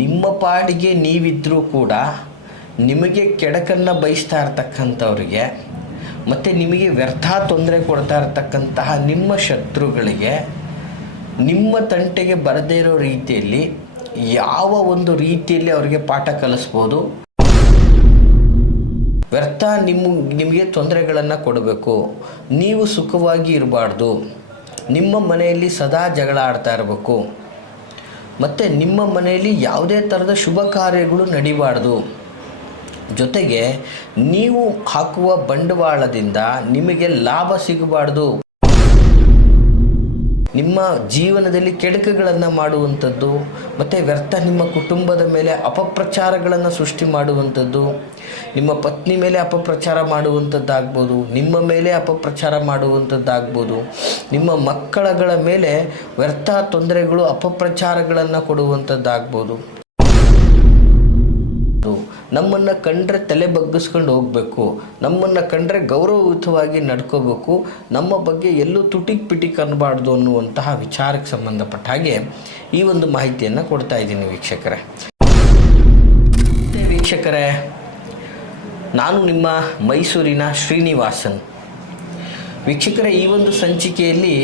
ನಿಮ್ಮ ಪಾಡಿಗೆ ನೀವಿದ್ದರೂ ಕೂಡ ನಿಮಗೆ ಕೆಡಕನ್ನು ಬಯಸ್ತಾ ಇರ್ತಕ್ಕಂಥವ್ರಿಗೆ ಮತ್ತು ನಿಮಗೆ ವ್ಯರ್ಥ ತೊಂದರೆ ಕೊಡ್ತಾ ಇರ್ತಕ್ಕಂತಹ ನಿಮ್ಮ ಶತ್ರುಗಳಿಗೆ ನಿಮ್ಮ ತಂಟೆಗೆ ಬರದೇ ಇರೋ ರೀತಿಯಲ್ಲಿ ಯಾವ ಒಂದು ರೀತಿಯಲ್ಲಿ ಅವರಿಗೆ ಪಾಠ ಕಲಿಸ್ಬೋದು, ವ್ಯರ್ಥ ನಿಮಗೆ ತೊಂದರೆಗಳನ್ನು ಕೊಡಬೇಕು, ನೀವು ಸುಖವಾಗಿ ಇರಬಾರ್ದು, ನಿಮ್ಮ ಮನೆಯಲ್ಲಿ ಸದಾ ಜಗಳ ಆಡ್ತಾ ಇರಬೇಕು, ಮತ್ತು ನಿಮ್ಮ ಮನೆಯಲ್ಲಿ ಯಾವುದೇ ಥರದ ಶುಭ ಕಾರ್ಯಗಳು ನಡಿಬಾರ್ದು, ಜೊತೆಗೆ ನೀವು ಹಾಕುವ ಬಂಡವಾಳದಿಂದ ನಿಮಗೆ ಲಾಭ ಸಿಗಬಾರ್ದು, ನಿಮ್ಮ ಜೀವನದಲ್ಲಿ ಕೆಡುಕುಗಳನ್ನು ಮಾಡುವಂಥದ್ದು ಮತ್ತು ವ್ಯರ್ಥ ನಿಮ್ಮ ಕುಟುಂಬದ ಮೇಲೆ ಅಪಪ್ರಚಾರಗಳನ್ನು ಸೃಷ್ಟಿ ಮಾಡುವಂಥದ್ದು, ನಿಮ್ಮ ಪತ್ನಿ ಮೇಲೆ ಅಪಪ್ರಚಾರ ಮಾಡುವಂಥದ್ದಾಗ್ಬೋದು, ನಿಮ್ಮ ಮೇಲೆ ಅಪಪ್ರಚಾರ ಮಾಡುವಂಥದ್ದಾಗ್ಬೋದು, ನಿಮ್ಮ ಮಕ್ಕಳಗಳ ಮೇಲೆ ವ್ಯರ್ಥ ತೊಂದರೆಗಳು ಅಪಪ್ರಚಾರಗಳನ್ನು ಕೊಡುವಂಥದ್ದಾಗ್ಬೋದು. ನಮ್ಮನ್ನು ಕಂಡ್ರೆ ತಲೆ ಬಗ್ಗಿಸ್ಕೊಂಡು ಹೋಗಬೇಕು, ನಮ್ಮನ್ನು ಕಂಡ್ರೆ ಗೌರವಯುತವಾಗಿ ನಡ್ಕೋಬೇಕು, ನಮ್ಮ ಬಗ್ಗೆ ಎಲ್ಲೂ ತುಟಿಕ್ ಪಿಟಿಕ್ ಅನ್ನಬಾರ್ದು ಅನ್ನುವಂತಹ ವಿಚಾರಕ್ಕೆ ಸಂಬಂಧಪಟ್ಟ ಹಾಗೆ ಈ ಒಂದು ಮಾಹಿತಿಯನ್ನು ಕೊಡ್ತಾ ಇದ್ದೀನಿ ವೀಕ್ಷಕರೇ. ವೀಕ್ಷಕರೇ, ನಾನು ನಿಮ್ಮ ಮೈಸೂರಿನ ಶ್ರೀನಿವಾಸನ್. ವೀಕ್ಷಕರೇ, ಈ ಒಂದು ಸಂಚಿಕೆಯಲ್ಲಿ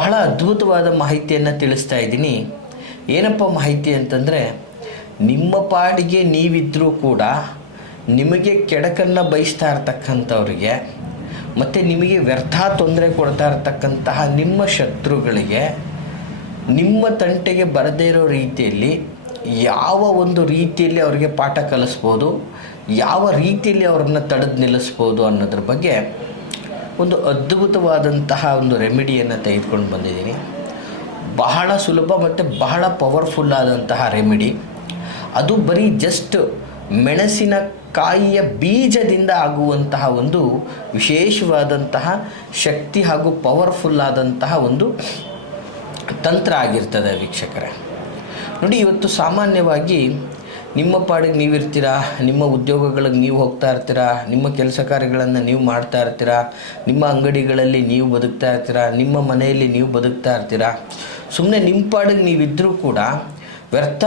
ಬಹಳ ಅದ್ಭುತವಾದ ಮಾಹಿತಿಯನ್ನು ತಿಳಿಸ್ತಾ ಇದ್ದೀನಿ. ಏನಪ್ಪ ಮಾಹಿತಿ ಅಂತಂದರೆ, ನಿಮ್ಮ ಪಾಡಿಗೆ ನೀವಿದ್ದರೂ ಕೂಡ ನಿಮಗೆ ಕೆಡಕನ್ನು ಬಯಸ್ತಾ ಇರ್ತಕ್ಕಂಥವ್ರಿಗೆ ಮತ್ತು ನಿಮಗೆ ವ್ಯರ್ಥ ತೊಂದರೆ ಕೊಡ್ತಾ ಇರ್ತಕ್ಕಂತಹ ನಿಮ್ಮ ಶತ್ರುಗಳಿಗೆ ನಿಮ್ಮ ತಂಟೆಗೆ ಬರದೇ ಇರೋ ರೀತಿಯಲ್ಲಿ ಯಾವ ಒಂದು ರೀತಿಯಲ್ಲಿ ಅವರಿಗೆ ಪಾಠ ಕಲಿಸ್ಬೋದು, ಯಾವ ರೀತಿಯಲ್ಲಿ ಅವ್ರನ್ನ ತಡೆದು ನಿಲ್ಲಿಸ್ಬೋದು ಅನ್ನೋದ್ರ ಬಗ್ಗೆ ಒಂದು ಅದ್ಭುತವಾದಂತಹ ಒಂದು ರೆಮಿಡಿಯನ್ನು ತೆಗೆದುಕೊಂಡು ಬಂದಿದ್ದೀನಿ. ಬಹಳ ಸುಲಭ ಮತ್ತು ಬಹಳ ಪವರ್ಫುಲ್ ಆದಂತಹ ರೆಮಿಡಿ. ಅದು ಬರೀ ಜಸ್ಟ್ ಮೆಣಸಿನಕಾಯಿಯ ಬೀಜದಿಂದ ಆಗುವಂತಹ ಒಂದು ವಿಶೇಷವಾದಂತಹ ಶಕ್ತಿ ಹಾಗೂ ಪವರ್ಫುಲ್ ಆದಂತಹ ಒಂದು ತಂತ್ರ ಆಗಿರ್ತದೆ ವೀಕ್ಷಕರೇ. ನೋಡಿ, ಇವತ್ತು ಸಾಮಾನ್ಯವಾಗಿ ನಿಮ್ಮ ಪಾಡಿಗೆ ನೀವಿರ್ತೀರಾ, ನಿಮ್ಮ ಉದ್ಯೋಗಗಳಿಗೆ ನೀವು ಹೋಗ್ತಾ ಇರ್ತೀರಾ, ನಿಮ್ಮ ಕೆಲಸ ಕಾರ್ಯಗಳನ್ನು ನೀವು ಮಾಡ್ತಾ ಇರ್ತೀರಾ, ನಿಮ್ಮ ಅಂಗಡಿಗಳಲ್ಲಿ ನೀವು ಬದುಕ್ತಾ ಇರ್ತೀರಾ, ನಿಮ್ಮ ಮನೆಯಲ್ಲಿ ನೀವು ಬದುಕ್ತಾ ಇರ್ತೀರಾ. ಸುಮ್ಮನೆ ನಿಮ್ಮ ಪಾಡಿಗೆ ನೀವಿದ್ದರೂ ಕೂಡ ವ್ಯರ್ಥ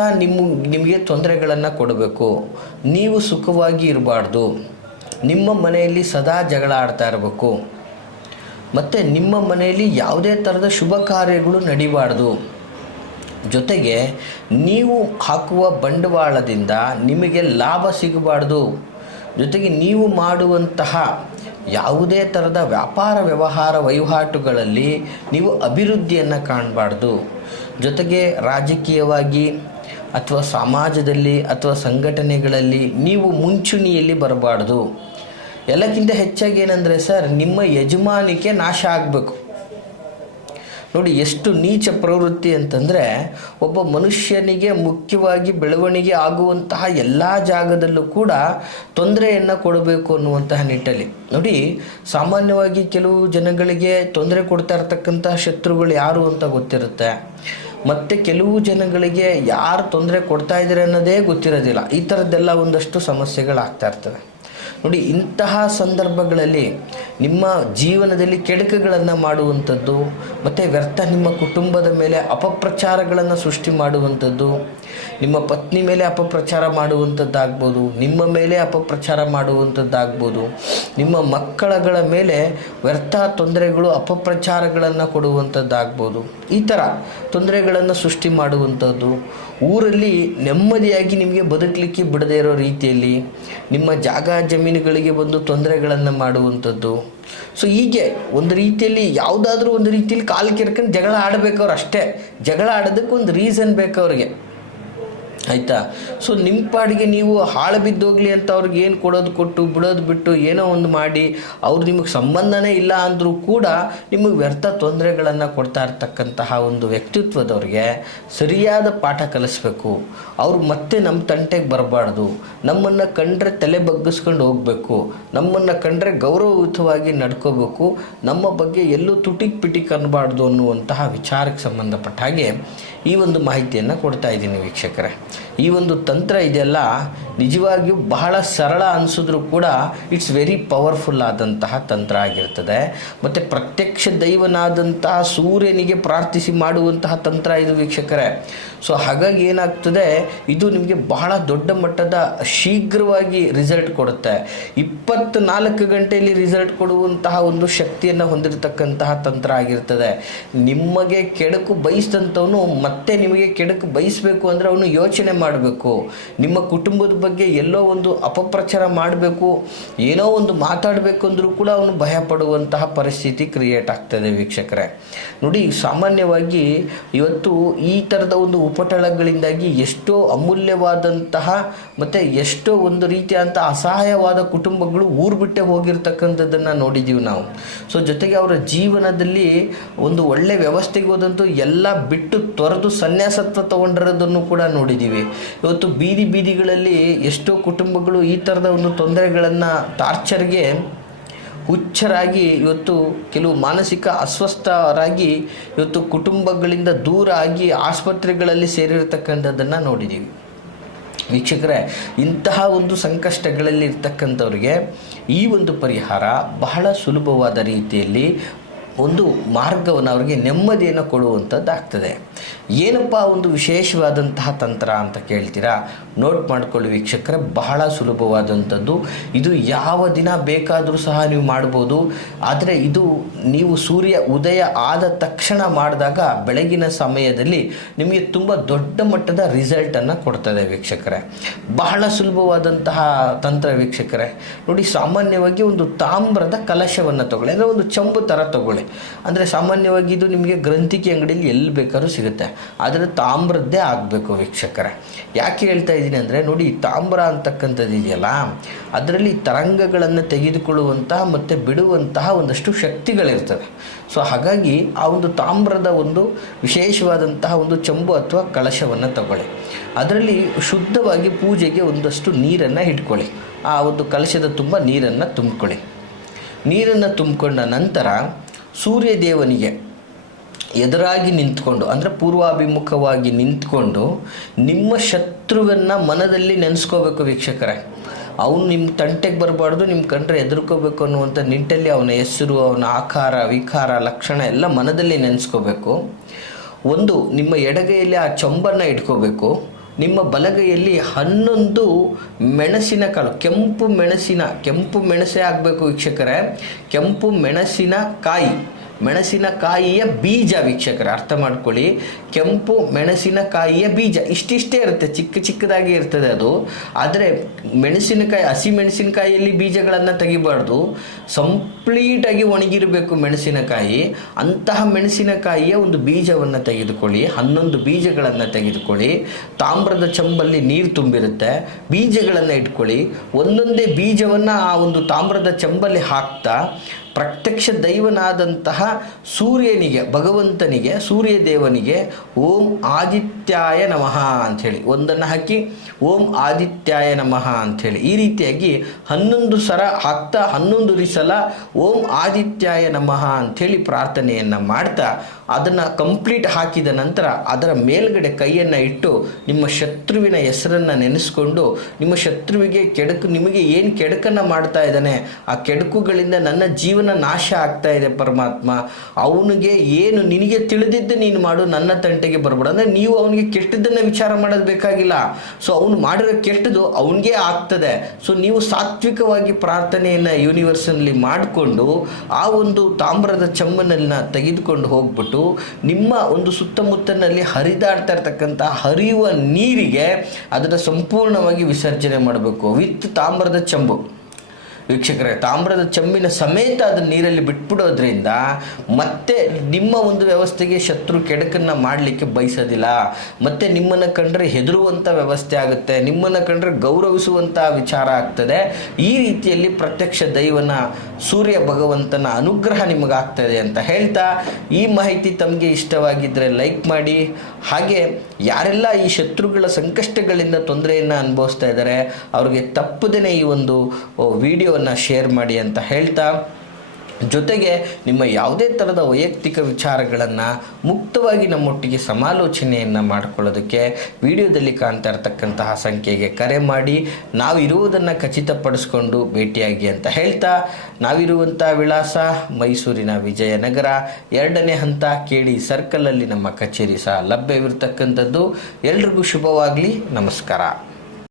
ನಿಮಗೆ ತೊಂದರೆಗಳನ್ನು ಕೊಡಬೇಕು, ನೀವು ಸುಖವಾಗಿ ಇರಬಾರ್ದು, ನಿಮ್ಮ ಮನೆಯಲ್ಲಿ ಸದಾ ಜಗಳ ಆಡ್ತಾ ಇರಬೇಕು, ಮತ್ತು ನಿಮ್ಮ ಮನೆಯಲ್ಲಿ ಯಾವುದೇ ಥರದ ಶುಭ ಕಾರ್ಯಗಳು ನಡಿಬಾರ್ದು, ಜೊತೆಗೆ ನೀವು ಹಾಕುವ ಬಂಡವಾಳದಿಂದ ನಿಮಗೆ ಲಾಭ ಸಿಗಬಾರ್ದು, ಜೊತೆಗೆ ನೀವು ಮಾಡುವಂತಹ ಯಾವುದೇ ಥರದ ವ್ಯಾಪಾರ ವ್ಯವಹಾರ ವಹಿವಾಟುಗಳಲ್ಲಿ ನೀವು ಅಭಿವೃದ್ಧಿಯನ್ನು ಕಾಣಬಾರ್ದು, ಜೊತೆಗೆ ರಾಜಕೀಯವಾಗಿ ಅಥವಾ ಸಮಾಜದಲ್ಲಿ ಅಥವಾ ಸಂಘಟನೆಗಳಲ್ಲಿ ನೀವು ಮುಂಚೂಣಿಯಲ್ಲಿ ಬರಬಾರ್ದು. ಎಲ್ಲಕ್ಕಿಂತ ಹೆಚ್ಚಾಗಿ ಏನಂದರೆ ಸರ್, ನಿಮ್ಮ ಯಜಮಾನಿಕೆ ನಾಶ ಆಗಬೇಕು. ನೋಡಿ, ಎಷ್ಟು ನೀಚ ಪ್ರವೃತ್ತಿ ಅಂತಂದರೆ, ಒಬ್ಬ ಮನುಷ್ಯನಿಗೆ ಮುಖ್ಯವಾಗಿ ಬೆಳವಣಿಗೆ ಆಗುವಂತಹ ಎಲ್ಲ ಜಾಗದಲ್ಲೂ ಕೂಡ ತೊಂದರೆಯನ್ನು ಕೊಡಬೇಕು ಅನ್ನುವಂತಹ ನಿಟ್ಟಲ್ಲಿ. ನೋಡಿ, ಸಾಮಾನ್ಯವಾಗಿ ಕೆಲವು ಜನಗಳಿಗೆ ತೊಂದರೆ ಕೊಡ್ತಾ ಇರ್ತಕ್ಕಂತಹ ಶತ್ರುಗಳು ಯಾರು ಅಂತ ಗೊತ್ತಿರುತ್ತೆ, ಮತ್ತು ಕೆಲವು ಜನಗಳಿಗೆ ಯಾರು ತೊಂದರೆ ಕೊಡ್ತಾ ಇದ್ದಾರೆ ಅನ್ನೋದೇ ಗೊತ್ತಿರೋದಿಲ್ಲ. ಈ ಥರದ್ದೆಲ್ಲ ಒಂದಷ್ಟು ಸಮಸ್ಯೆಗಳಾಗ್ತಾ ಇರ್ತವೆ. ನೋಡಿ, ಇಂತಹ ಸಂದರ್ಭಗಳಲ್ಲಿ ನಿಮ್ಮ ಜೀವನದಲ್ಲಿ ಕೆಡುಕುಗಳನ್ನು ಮಾಡುವಂಥದ್ದು ಮತ್ತು ವ್ಯರ್ಥ ನಿಮ್ಮ ಕುಟುಂಬದ ಮೇಲೆ ಅಪಪ್ರಚಾರಗಳನ್ನು ಸೃಷ್ಟಿ ಮಾಡುವಂಥದ್ದು, ನಿಮ್ಮ ಪತ್ನಿ ಮೇಲೆ ಅಪಪ್ರಚಾರ ಮಾಡುವಂಥದ್ದಾಗ್ಬೋದು, ನಿಮ್ಮ ಮೇಲೆ ಅಪಪ್ರಚಾರ ಮಾಡುವಂಥದ್ದಾಗ್ಬೋದು, ನಿಮ್ಮ ಮಕ್ಕಳಗಳ ಮೇಲೆ ವ್ಯರ್ಥ ತೊಂದರೆಗಳು ಅಪಪ್ರಚಾರಗಳನ್ನು ಕೊಡುವಂಥದ್ದಾಗ್ಬೋದು. ಈ ಥರ ತೊಂದರೆಗಳನ್ನು ಸೃಷ್ಟಿ ಮಾಡುವಂಥದ್ದು, ಊರಲ್ಲಿ ನೆಮ್ಮದಿಯಾಗಿ ನಿಮಗೆ ಬದುಕಲಿಕ್ಕೆ ಬಿಡದೇ ಇರೋ ರೀತಿಯಲ್ಲಿ ನಿಮ್ಮ ಜಾಗ ಜಮೀನುಗಳಿಗೆ ಬಂದು ತೊಂದರೆಗಳನ್ನು ಮಾಡುವಂಥದ್ದು. ಸೊ ಹೀಗೆ ಒಂದು ರೀತಿಯಲ್ಲಿ ಯಾವುದಾದ್ರೂ ಒಂದು ರೀತಿಯಲ್ಲಿ ಕಾಲು ಕೆರ್ಕೊಂಡು ಜಗಳ ಆಡಬೇಕು ಅವ್ರು, ಅಷ್ಟೇ. ಜಗಳ ಆಡೋದಕ್ಕೆ ಒಂದು ರೀಸನ್ ಬೇಕು ಅವ್ರಿಗೆ, ಆಯಿತಾ. ಸೊ ನಿಮ್ಮ ಪಾಡಿಗೆ ನೀವು ಹಾಳು ಬಿದ್ದೋಗ್ಲಿ ಅಂತ ಅವ್ರಿಗೆ ಏನು ಕೊಡೋದು ಕೊಟ್ಟು ಬಿಡೋದು ಬಿಟ್ಟು ಏನೋ ಒಂದು ಮಾಡಿ ಅವ್ರು ನಿಮಗೆ ಸಂಬಂಧನೇ ಇಲ್ಲ ಅಂದರೂ ಕೂಡ ನಿಮಗೆ ವ್ಯರ್ಥ ತೊಂದರೆಗಳನ್ನು ಕೊಡ್ತಾ ಇರ್ತಕ್ಕಂತಹ ಒಂದು ವ್ಯಕ್ತಿತ್ವದವ್ರಿಗೆ ಸರಿಯಾದ ಪಾಠ ಕಲಿಸ್ಬೇಕು. ಅವರು ಮತ್ತೆ ನಮ್ಮ ತಂಟೆಗೆ ಬರಬಾರ್ದು, ನಮ್ಮನ್ನು ಕಂಡ್ರೆ ತಲೆ ಬಗ್ಗಿಸ್ಕೊಂಡು ಹೋಗಬೇಕು, ನಮ್ಮನ್ನು ಕಂಡ್ರೆ ಗೌರವಯುತವಾಗಿ ನಡ್ಕೋಬೇಕು, ನಮ್ಮ ಬಗ್ಗೆ ಎಲ್ಲೂ ತುಟಿಕ್ ಪಿಟಿಕ್ ಅನ್ನಬಾರ್ದು ಅನ್ನುವಂತಹ ವಿಚಾರಕ್ಕೆ ಸಂಬಂಧಪಟ್ಟ ಹಾಗೆ ಈ ಒಂದು ಮಾಹಿತಿಯನ್ನು ಕೊಡ್ತಾ ಇದ್ದೀನಿ ವೀಕ್ಷಕರೇ. ಈ ಒಂದು ತಂತ್ರ ಇದೆಲ್ಲ ನಿಜವಾಗಿಯೂ ಬಹಳ ಸರಳ ಅನಿಸಿದ್ರೂ ಕೂಡ ಇಟ್ಸ್ ವೆರಿ ಪವರ್ಫುಲ್ ಆದಂತಹ ತಂತ್ರ ಆಗಿರ್ತದೆ. ಮತ್ತು ಪ್ರತ್ಯಕ್ಷ ದೈವನಾದಂತಹ ಸೂರ್ಯನಿಗೆ ಪ್ರಾರ್ಥಿಸಿ ಮಾಡುವಂತಹ ತಂತ್ರ ಇದು ವೀಕ್ಷಕರೇ. ಸೊ ಹಾಗಾಗಿ ಏನಾಗ್ತದೆ, ಇದು ನಿಮಗೆ ಬಹಳ ದೊಡ್ಡ ಮಟ್ಟದ ಶೀಘ್ರವಾಗಿ ರಿಸಲ್ಟ್ ಕೊಡುತ್ತೆ. 24 ಗಂಟೆಯಲ್ಲಿ ರಿಸಲ್ಟ್ ಕೊಡುವಂತಹ ಒಂದು ಶಕ್ತಿಯನ್ನು ಹೊಂದಿರತಕ್ಕಂತಹ ತಂತ್ರ ಆಗಿರ್ತದೆ. ನಿಮಗೆ ಕೆಡುಕು ಬಯಸಿದಂಥವನು ಮತ್ತೆ ನಿಮಗೆ ಕೆಡುಕು ಬಯಸಬೇಕು ಅಂದರೆ ಅವನು ಯೋಚನೆ ಮಾಡಬೇಕು. ನಿಮ್ಮ ಕುಟುಂಬದ ಬಗ್ಗೆ ಎಲ್ಲೋ ಒಂದು ಅಪಪ್ರಚಾರ ಮಾಡಬೇಕು, ಏನೋ ಒಂದು ಮಾತಾಡಬೇಕು ಅಂದರೂ ಕೂಡ ಅವನು ಭಯ ಪಡುವಂತಹ ಪರಿಸ್ಥಿತಿ ಕ್ರಿಯೇಟ್ ಆಗ್ತದೆ ವೀಕ್ಷಕರೇ. ನೋಡಿ, ಸಾಮಾನ್ಯವಾಗಿ ಇವತ್ತು ಈ ಥರದ ಒಂದು ಉಪಟಳಗಳಿಂದಾಗಿ ಎಷ್ಟೋ ಅಮೂಲ್ಯವಾದಂತಹ ಮತ್ತು ಎಷ್ಟೋ ಒಂದು ರೀತಿಯಾದಂಥ ಅಸಹಾಯವಾದ ಕುಟುಂಬಗಳು ಊರು ಬಿಟ್ಟೆ ಹೋಗಿರ್ತಕ್ಕಂಥದ್ದನ್ನು ನೋಡಿದ್ದೀವಿ ನಾವು. ಸೊ ಜೊತೆಗೆ ಅವರ ಜೀವನದಲ್ಲಿ ಒಂದು ಒಳ್ಳೆ ವ್ಯವಸ್ಥೆಗೆ ಹೋದಂತೂ ಎಲ್ಲ ಬಿಟ್ಟು ತೊರೆದು ಸನ್ಯಾಸತ್ವ ತಗೊಂಡಿರೋದನ್ನು ಕೂಡ ನೋಡಿದ್ದೀವಿ. ಇವತ್ತು ಬೀದಿಗಳಲ್ಲಿ ಎಷ್ಟೋ ಕುಟುಂಬಗಳು ಈ ಥರದ ಒಂದು ತೊಂದರೆಗಳನ್ನು, ಟಾರ್ಚರ್ಗೆ ಹುಚ್ಚರಾಗಿ ಇವತ್ತು ಕೆಲವು ಮಾನಸಿಕ ಅಸ್ವಸ್ಥರಾಗಿ ಇವತ್ತು ಕುಟುಂಬಗಳಿಂದ ದೂರ ಆಗಿ ಆಸ್ಪತ್ರೆಗಳಲ್ಲಿ ಸೇರಿರ್ತಕ್ಕಂಥದ್ದನ್ನು ನೋಡಿದ್ದೀವಿ ವೀಕ್ಷಕರೇ. ಇಂತಹ ಒಂದು ಸಂಕಷ್ಟಗಳಲ್ಲಿ ಇರ್ತಕ್ಕಂಥವ್ರಿಗೆ ಈ ಒಂದು ಪರಿಹಾರ ಬಹಳ ಸುಲಭವಾದ ರೀತಿಯಲ್ಲಿ ಒಂದು ಮಾರ್ಗವನ್ನು ಅವರಿಗೆ ನೆಮ್ಮದಿಯನ್ನು ಕೊಡುವಂಥದ್ದಾಗ್ತದೆ. ಏನಪ್ಪ ಒಂದು ವಿಶೇಷವಾದಂತಹ ತಂತ್ರ ಅಂತ ಕೇಳ್ತೀರಾ? ನೋಟ್ ಮಾಡ್ಕೊಳ್ಳಿ ವೀಕ್ಷಕರೇ, ಬಹಳ ಸುಲಭವಾದಂಥದ್ದು. ಇದು ಯಾವ ದಿನ ಬೇಕಾದರೂ ಸಹ ನೀವು ಮಾಡ್ಬೋದು. ಆದರೆ ಇದು ನೀವು ಸೂರ್ಯ ಉದಯ ಆದ ತಕ್ಷಣ ಮಾಡಿದಾಗ ಬೆಳಗಿನ ಸಮಯದಲ್ಲಿ ನಿಮಗೆ ತುಂಬ ದೊಡ್ಡ ಮಟ್ಟದ ರಿಸಲ್ಟನ್ನು ಕೊಡ್ತದೆ ವೀಕ್ಷಕರೇ. ಬಹಳ ಸುಲಭವಾದಂತಹ ತಂತ್ರ ವೀಕ್ಷಕರೇ. ನೋಡಿ, ಸಾಮಾನ್ಯವಾಗಿ ಒಂದು ತಾಮ್ರದ ಕಲಶವನ್ನು ತಗೊಳ್ಳಿ, ಅಂದರೆ ಒಂದು ಚಂಬು ಥರ ತಗೊಳ್ಳಿ. ಅಂದರೆ ಸಾಮಾನ್ಯವಾಗಿ ಇದು ನಿಮಗೆ ಗ್ರಂಥಿಕೆ ಅಂಗಡಿಯಲ್ಲಿ ಎಲ್ಲಿ ಬೇಕಾದ್ರೂ ಸಿಗುತ್ತೆ, ಆದರೆ ತಾಮ್ರದ್ದೇ ಆಗಬೇಕು ವೀಕ್ಷಕರೇ. ಯಾಕೆ ಹೇಳ್ತಾ ಇದ್ದೀನಿ ಅಂದರೆ, ನೋಡಿ, ತಾಮ್ರ ಅಂತಕ್ಕಂಥದ್ದು ಇದೆಯಲ್ಲ, ಅದರಲ್ಲಿ ತರಂಗಗಳನ್ನು ತೆಗೆದುಕೊಳ್ಳುವಂತಹ ಮತ್ತು ಬಿಡುವಂತಹ ಒಂದಷ್ಟು ಶಕ್ತಿಗಳಿರ್ತವೆ. ಸೊ ಹಾಗಾಗಿ ಆ ಒಂದು ತಾಮ್ರದ ಒಂದು ವಿಶೇಷವಾದಂತಹ ಒಂದು ಚಂಬು ಅಥವಾ ಕಲಶವನ್ನು ತಗೊಳ್ಳಿ. ಅದರಲ್ಲಿ ಶುದ್ಧವಾಗಿ ಪೂಜೆಗೆ ಒಂದಷ್ಟು ನೀರನ್ನು ಇಟ್ಕೊಳ್ಳಿ. ಆ ಒಂದು ಕಲಶದ ತುಂಬ ನೀರನ್ನು ತುಂಬಿಕೊಳ್ಳಿ. ನೀರನ್ನು ತುಂಬಿಕೊಂಡ ನಂತರ ಸೂರ್ಯ ದೇವನಿಗೆ ಎದುರಾಗಿ ನಿಂತ್ಕೊಂಡು, ಅಂದರೆ ಪೂರ್ವಾಭಿಮುಖವಾಗಿ ನಿಂತ್ಕೊಂಡು ನಿಮ್ಮ ಶತ್ರುವನ್ನು ಮನದಲ್ಲಿ ನೆನೆಸ್ಕೋಬೇಕು ವೀಕ್ಷಕರೇ. ಅವನು ನಿಮ್ಮ ತಂಟೆಗೆ ಬರಬಾರ್ದು, ನಿಮ್ಮ ಕಂಡ್ರೆ ಎದುರ್ಕೋಬೇಕು ಅನ್ನುವಂಥ ನಿಟ್ಟಲ್ಲಿ ಅವನ ಹೆಸರು, ಅವನ ಆಕಾರ ವಿಕಾರ ಲಕ್ಷಣ ಎಲ್ಲ ಮನದಲ್ಲಿ ನೆನೆಸ್ಕೋಬೇಕು. ಒಂದು ನಿಮ್ಮ ಎಡಗೈಯಲ್ಲಿ ಆ ಚಂಬನ್ನು ಇಟ್ಕೋಬೇಕು. ನಿಮ್ಮ ಬಲಗೈಯಲ್ಲಿ 11 ಮೆಣಸಿನಕಾಳು, ಕೆಂಪು ಮೆಣಸೇ ಆಗಬೇಕು ವೀಕ್ಷಕರೇ. ಕೆಂಪು ಮೆಣಸಿನಕಾಯಿಯ ಬೀಜ ವೀಕ್ಷಕರೇ, ಅರ್ಥ ಮಾಡ್ಕೊಳ್ಳಿ. ಕೆಂಪು ಮೆಣಸಿನಕಾಯಿಯ ಬೀಜ ಇಷ್ಟಿಷ್ಟೇ ಇರುತ್ತೆ, ಚಿಕ್ಕದಾಗಿ ಇರ್ತದೆ ಅದು. ಆದರೆ ಹಸಿ ಮೆಣಸಿನಕಾಯಿಯಲ್ಲಿ ಬೀಜಗಳನ್ನು ತೆಗಿಬಾರ್ದು, ಕಂಪ್ಲೀಟಾಗಿ ಒಣಗಿರಬೇಕು ಮೆಣಸಿನಕಾಯಿ. ಅಂತಹ ಮೆಣಸಿನಕಾಯಿಯ ಒಂದು ಬೀಜವನ್ನು ತೆಗೆದುಕೊಳ್ಳಿ, 11 ಬೀಜಗಳನ್ನು ತೆಗೆದುಕೊಳ್ಳಿ. ತಾಮ್ರದ ಚಂಬಲ್ಲಿ ನೀರು ತುಂಬಿರುತ್ತೆ, ಬೀಜಗಳನ್ನು ಇಟ್ಕೊಳ್ಳಿ. ಒಂದೊಂದೇ ಬೀಜವನ್ನು ಆ ಒಂದು ತಾಮ್ರದ ಚಂಬಲ್ಲಿ ಹಾಕ್ತಾ ಪ್ರತ್ಯಕ್ಷ ದೈವನಾದಂತಹ ಸೂರ್ಯನಿಗೆ, ಭಗವಂತನಿಗೆ, ಸೂರ್ಯ ದೇವನಿಗೆ ಓಂ ಆದಿತ್ಯಾಯ ನಮಃ ಅಂಥೇಳಿ ಒಂದನ್ನು ಹಾಕಿ ಓಂ ಆದಿತ್ಯಾಯ ನಮಃ ಅಂಥೇಳಿ ಈ ರೀತಿಯಾಗಿ 11 ಸಲ ಹಾಕ್ತಾ 11 ಸಲ ಓಂ ಆದಿತ್ಯಾಯ ನಮಃ ಅಂಥೇಳಿ ಪ್ರಾರ್ಥನೆಯನ್ನು ಮಾಡ್ತಾ ಅದನ್ನು ಕಂಪ್ಲೀಟ್ ಹಾಕಿದ ನಂತರ ಅದರ ಮೇಲ್ಗಡೆ ಕೈಯನ್ನು ಇಟ್ಟು ನಿಮ್ಮ ಶತ್ರುವಿನ ಹೆಸರನ್ನು ನೆನೆಸ್ಕೊಂಡು, ನಿಮ್ಮ ಶತ್ರುವಿಗೆ ನಿಮಗೆ ಏನು ಕೆಡುಕನ್ನು ಮಾಡ್ತಾ ಇದ್ದಾನೆ, ಆ ಕೆಡುಕುಗಳಿಂದ ನನ್ನ ಜೀವನ ನಾಶ ಆಗ್ತಾ ಇದೆ ಪರಮಾತ್ಮ, ಅವನಿಗೆ ಏನು ನಿನಗೆ ತಿಳಿದಿದ್ದು ನೀನು ಮಾಡು, ನನ್ನ ತಂಟೆಗೆ ಬರಬೇಡ. ಅಂದರೆ ನೀವು ಅವನಿಗೆ ಕೆಟ್ಟದ್ದನ್ನು ವಿಚಾರ ಮಾಡೋದು ಬೇಕಾಗಿಲ್ಲ. ಸೊ ಅವನು ಮಾಡಿರೋ ಕೆಟ್ಟದ್ದು ಅವನಿಗೆ ಆಗ್ತದೆ. ಸೊ ನೀವು ಸಾತ್ವಿಕವಾಗಿ ಪ್ರಾರ್ಥನೆಯನ್ನು ಯೂನಿವರ್ಸಲ್ಲಿ ಮಾಡಿಕೊಂಡು ಆ ಒಂದು ತಾಮ್ರದ ಚಮ್ಮನನ್ನು ತೆಗೆದುಕೊಂಡು ಹೋಗ್ಬಿಟ್ಟು ನಿಮ್ಮ ಒಂದು ಸುತ್ತಮುತ್ತಲಿನಲ್ಲಿ ಹರಿದಾಡ್ತಾ ಇರ್ತಕ್ಕಂಥ ಹರಿಯುವ ನೀರಿಗೆ ಅದನ್ನು ಸಂಪೂರ್ಣವಾಗಿ ವಿಸರ್ಜನೆ ಮಾಡಬೇಕು ವಿತ್ ತಾಮ್ರದ ಚಂಬು ವೀಕ್ಷಕರೇ. ತಾಮ್ರದ ಚಂಬಿನ ಸಮೇತ ಅದನ್ನು ನೀರಲ್ಲಿ ಬಿಟ್ಬಿಡೋದ್ರಿಂದ ಮತ್ತೆ ನಿಮ್ಮ ಒಂದು ವ್ಯವಸ್ಥೆಗೆ ಶತ್ರು ಕೆಡಕನ್ನು ಮಾಡಲಿಕ್ಕೆ ಬಯಸೋದಿಲ್ಲ. ಮತ್ತು ನಿಮ್ಮನ್ನು ಕಂಡ್ರೆ ಹೆದರುವಂಥ ವ್ಯವಸ್ಥೆ ಆಗುತ್ತೆ, ನಿಮ್ಮನ್ನು ಕಂಡ್ರೆ ಗೌರವಿಸುವಂಥ ವಿಚಾರ ಆಗ್ತದೆ. ಈ ರೀತಿಯಲ್ಲಿ ಪ್ರತ್ಯಕ್ಷ ದೈವನ ಸೂರ್ಯ ಭಗವಂತನ ಅನುಗ್ರಹ ನಿಮಗಾಗ್ತದೆ ಅಂತ ಹೇಳ್ತಾ, ಈ ಮಾಹಿತಿ ತಮಗೆ ಇಷ್ಟವಾಗಿದ್ದರೆ ಲೈಕ್ ಮಾಡಿ. ಹಾಗೆ ಯಾರೆಲ್ಲ ಈ ಶತ್ರುಗಳ ಸಂಕಷ್ಟಗಳಿಂದ ತೊಂದರೆಯನ್ನು ಅನುಭವಿಸ್ತಾ ಇದ್ದಾರೆ ಅವ್ರಿಗೆ ತಪ್ಪದೇ ಈ ಒಂದು ವಿಡಿಯೋವನ್ನು ಶೇರ್ ಮಾಡಿ ಅಂತ ಹೇಳ್ತಾ ಜೊತೆಗೆ ನಿಮ್ಮ ಯಾವುದೇ ಥರದ ವೈಯಕ್ತಿಕ ವಿಚಾರಗಳನ್ನು ಮುಕ್ತವಾಗಿ ನಮ್ಮೊಟ್ಟಿಗೆ ಸಮಾಲೋಚನೆಯನ್ನು ಮಾಡಿಕೊಳ್ಳೋದಕ್ಕೆ ವಿಡಿಯೋದಲ್ಲಿ ಕಾಣ್ತಾ ಇರತಕ್ಕಂತಹ ಸಂಖ್ಯೆಗೆ ಕರೆ ಮಾಡಿ ನಾವಿರುವುದನ್ನು ಖಚಿತಪಡಿಸ್ಕೊಂಡು ಭೇಟಿಯಾಗಿ ಅಂತ ಹೇಳ್ತಾ, ನಾವಿರುವಂಥ ವಿಳಾಸ ಮೈಸೂರಿನ ವಿಜಯನಗರ 2ನೇ ಹಂತ KD ಸರ್ಕಲಲ್ಲಿ ನಮ್ಮ ಕಚೇರಿ ಸಹ ಲಭ್ಯವಿರತಕ್ಕಂಥದ್ದು. ಎಲ್ರಿಗೂ ಶುಭವಾಗಲಿ. ನಮಸ್ಕಾರ.